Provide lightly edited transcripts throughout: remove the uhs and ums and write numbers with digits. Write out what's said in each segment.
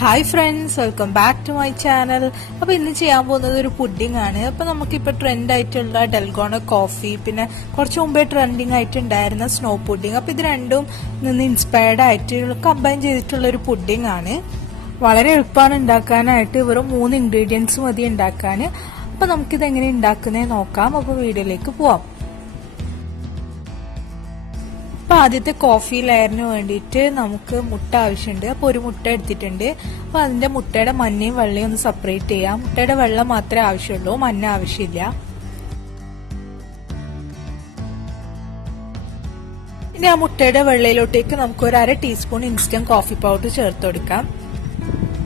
Hi friends, welcome back to my channel. അപ്പോൾ ഇന്ന് ചെയ്യാൻ പോകുന്നത് ഒരു പുഡിംഗ് ആണ്. അപ്പോൾ നമുക്കിപ്പോൾ ട്രെൻഡ് ആയിട്ടുള്ള ഡൽഗോണ കോഫി, പിന്നെ കുറച്ച് മുമ്പേ ട്രെൻഡിങ് ആയിട്ടുണ്ടായിരുന്ന സ്നോ പുഡിംഗ്, അപ്പോൾ ഇത് രണ്ടും നിന്ന് ഇൻസ്പയർഡ് ആയിട്ട് കമ്പൈൻ ചെയ്തിട്ടുള്ള ഒരു പുഡിംഗ് ആണ്. വളരെ എളുപ്പമാണ് ഉണ്ടാക്കാനായിട്ട്, വെറും 3 ഇൻഗ്രീഡിയൻസ് മതി ഉണ്ടാക്കാൻ. അപ്പോൾ നമുക്കിത് എങ്ങനെ ഉണ്ടാക്കുന്നത് നോക്കാം. അപ്പോൾ വീഡിയോയിലേക്ക് പോവാം. അപ്പോൾ ആദ്യത്തെ കോഫി ലെയറിന് വേണ്ടിയിട്ട് നമുക്ക് മുട്ട ആവശ്യമുണ്ട്. അപ്പോൾ ഒരു മുട്ട എടുത്തിട്ടുണ്ട്. അപ്പോൾ അതിന്റെ മുട്ടയുടെ മഞ്ഞയും വെള്ളയും ഒന്ന് സെപ്പറേറ്റ് ചെയ്യാം. മുട്ടയുടെ വെള്ളം മാത്രമേ ആവശ്യമുള്ളൂ, മഞ്ഞ ആവശ്യമില്ല. ഇനി ആ മുട്ടയുടെ വെള്ളയിലോട്ടേക്ക് നമുക്ക് ഒരു 1/2 ടീസ്പൂൺ ഇൻസ്റ്റന്റ് കോഫി പൗഡർ ചേർത്ത് കൊടുക്കാം.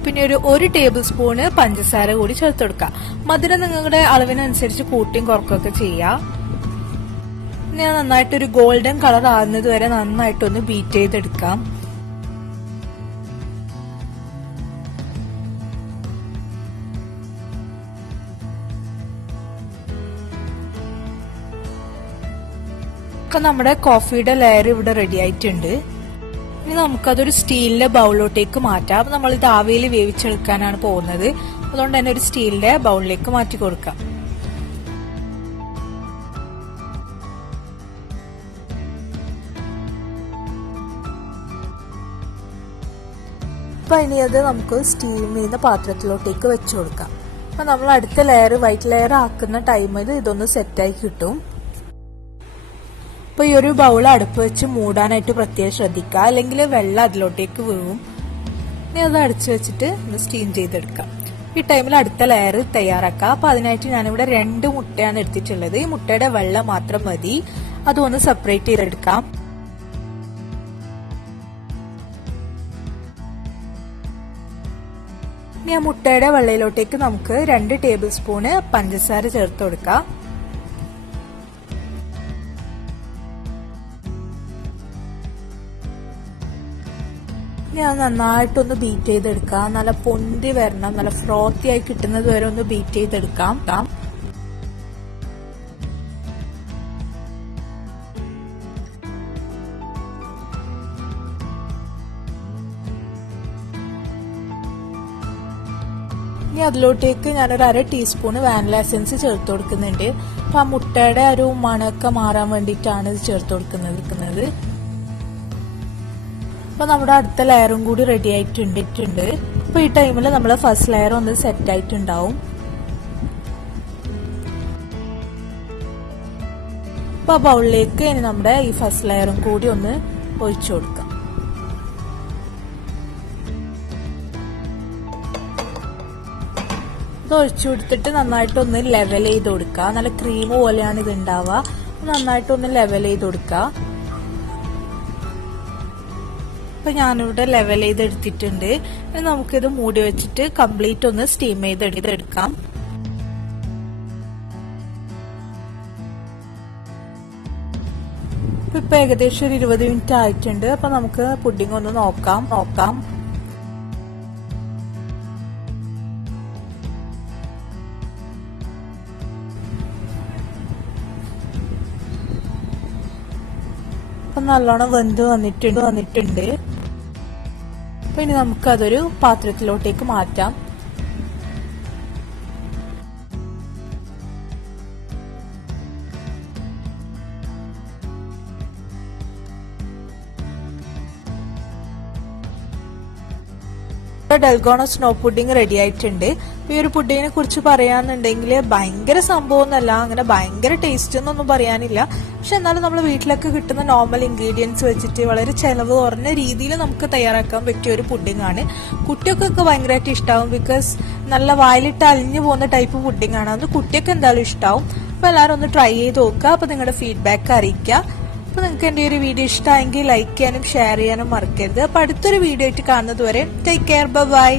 പിന്നെ ഒരു ടേബിൾ സ്പൂണ് പഞ്ചസാര കൂടി ചേർത്ത് കൊടുക്കാം. മധുരം നിങ്ങളുടെ അളവിനനുസരിച്ച് കൂട്ടിയും കുറക്കുകയൊക്കെ ചെയ്യാം. ഇനി നന്നായിട്ടൊരു ഗോൾഡൻ കളർ ആകുന്നത് വരെ നന്നായിട്ടൊന്ന് ബീറ്റ് ചെയ്തെടുക്കാം. നമ്മുടെ കോഫിയുടെ ലെയർ ഇവിടെ റെഡി ആയിട്ടുണ്ട്. ഇനി നമുക്കതൊരു സ്റ്റീലിന്റെ ബൗളിലോട്ടേക്ക് മാറ്റാം. അപ്പൊ നമ്മൾ ഇത് ആവിയിൽ വേവിച്ചെടുക്കാനാണ് പോകുന്നത്. അതുകൊണ്ട് തന്നെ ഒരു സ്റ്റീലിന്റെ ബൗളിലേക്ക് മാറ്റി കൊടുക്കാം. അപ്പൊ ഇനി അത് നമുക്ക് സ്റ്റീം ചെയ്യുന്ന പാത്രത്തിലോട്ടേക്ക് വെച്ചു കൊടുക്കാം. അപ്പൊ നമ്മൾ അടുത്ത ലെയർ വൈറ്റ് ലെയർ ആക്കുന്ന ടൈമിൽ ഇതൊന്ന് സെറ്റായി കിട്ടും. അപ്പൊ ഈ ഒരു ബൗൾ അടുപ്പ് വെച്ച് മൂടാനായിട്ട് പ്രത്യേകം ശ്രദ്ധിക്കുക, അല്ലെങ്കിൽ വെള്ളം അതിലോട്ടേക്ക് വീഴും. ഇനി അത് അടച്ചു വെച്ചിട്ട് ഒന്ന് സ്റ്റീം ചെയ്തെടുക്കാം. ഈ ടൈമിൽ അടുത്ത ലെയർ തയ്യാറാക്കാം. അപ്പൊ അതിനായിട്ട് ഞാനിവിടെ 2 മുട്ടയാണ് എടുത്തിട്ടുള്ളത്. ഈ മുട്ടയുടെ വെള്ളം മാത്രം മതി, അതൊന്ന് സെപ്പറേറ്റ് ചെയ്തെടുക്കാം. ഇനി ആ മുട്ടയുടെ വെള്ളയിലോട്ടേക്ക് നമുക്ക് 2 ടേബിൾ സ്പൂണ് പഞ്ചസാര ചേർത്ത് കൊടുക്കാം. ഞാൻ നന്നായിട്ടൊന്ന് ബീറ്റ് ചെയ്തെടുക്കാം. നല്ല പൊന്തി വരണം, നല്ല ഫ്രോത്തി ആയി കിട്ടുന്നത് വരെ ഒന്ന് ബീറ്റ് ചെയ്തെടുക്കാം. ഇനി അതിലോട്ടേക്ക് ഞാനൊരു 1/2 ടീസ്പൂണ് വാനില എസൻസ് ചേർത്ത് കൊടുക്കുന്നുണ്ട്. അപ്പൊ ആ മുട്ടയുടെ ഒരു മണമൊക്കെ മാറാൻ വേണ്ടിയിട്ടാണ് ഇത് ചേർത്ത് കൊടുക്കുന്നത്. അപ്പൊ നമ്മുടെ അടുത്ത ലെയറും കൂടി റെഡി ആയിട്ടുണ്ട്. അപ്പൊ ഈ ടൈമിൽ നമ്മള് ഫസ്റ്റ് ലെയർ ഒന്ന് സെറ്റ് ആയിട്ടുണ്ടാവും. അപ്പൊ ആ ബൗളിലേക്ക് ഇനി നമ്മുടെ ഈ ഫസ്റ്റ് ലെയറും കൂടി ഒന്ന് ഒഴിച്ചു കൊടുക്കാം. ഒഴിച്ചു കൊടുത്തിട്ട് നന്നായിട്ടൊന്ന് ലെവൽ ചെയ്ത് കൊടുക്കുക. നല്ല ക്രീം പോലെയാണ് ഇത് ഉണ്ടാവുക. നന്നായിട്ടൊന്ന് ലെവൽ ചെയ്ത് കൊടുക്കുക. അപ്പൊ ഞാനിവിടെ ലെവൽ ചെയ്ത് എടുത്തിട്ടുണ്ട്. ഇനി നമുക്കിത് മൂടി വെച്ചിട്ട് കംപ്ലീറ്റ് ഒന്ന് സ്റ്റീം ചെയ്തെടുക്കാം. ഇപ്പൊ ഏകദേശം ഒരു 20 മിനിറ്റ് ആയിട്ടുണ്ട്. അപ്പൊ നമുക്ക് പുഡിംഗ് ഒന്ന് നോക്കാം. നല്ലോണം വെന്ത് വന്നിട്ടുണ്ട്. അപ്പൊ ഇനി നമുക്കതൊരു പാത്രത്തിലോട്ടേക്ക് മാറ്റാം. ഡൽഗോണ സ്നോ പുഡിംഗ് റെഡി ആയിട്ടുണ്ട്. ഈ ഒരു പുഡിങ്ങിനെ കുറിച്ച് പറയാന്നുണ്ടെങ്കിൽ ഭയങ്കര സംഭവമൊന്നുമല്ല, അങ്ങനെ ഭയങ്കര ടേസ്റ്റ് എന്നൊന്നും പറയാനില്ല. പക്ഷെ എന്നാലും നമ്മൾ വീട്ടിലൊക്കെ കിട്ടുന്ന നോർമൽ ഇൻഗ്രീഡിയൻസ് വെച്ചിട്ട് വളരെ ചെലവ് കുറഞ്ഞ രീതിയിൽ നമുക്ക് തയ്യാറാക്കാൻ പറ്റിയ ഒരു പുഡിംഗ് ആണ്. കുട്ടികൾക്കൊക്കെ ഭയങ്കരമായിട്ട് ഇഷ്ടാവും. ബിക്കോസ് നല്ല വായിലിട്ട് അലിഞ്ഞു പോകുന്ന ടൈപ്പ് പുഡിംഗ് ആണ്. അത് കുട്ടിയൊക്കെ എന്തായാലും ഇഷ്ടാവും. അപ്പൊ എല്ലാവരും ഒന്ന് ട്രൈ ചെയ്ത് നോക്കുക. അപ്പൊ നിങ്ങളുടെ ഫീഡ്ബാക്ക് അറിയിക്കുക. അപ്പൊ നിങ്ങൾക്ക് എന്റെ ഒരു വീഡിയോ ഇഷ്ടമായെങ്കിൽ ലൈക്ക് ചെയ്യാനും ഷെയർ ചെയ്യാനും മറക്കരുത്. അപ്പൊ അടുത്തൊരു വീഡിയോ ആയിട്ട് കാണുന്നത് വരെ ടേക്ക് കെയർ, ബൈ.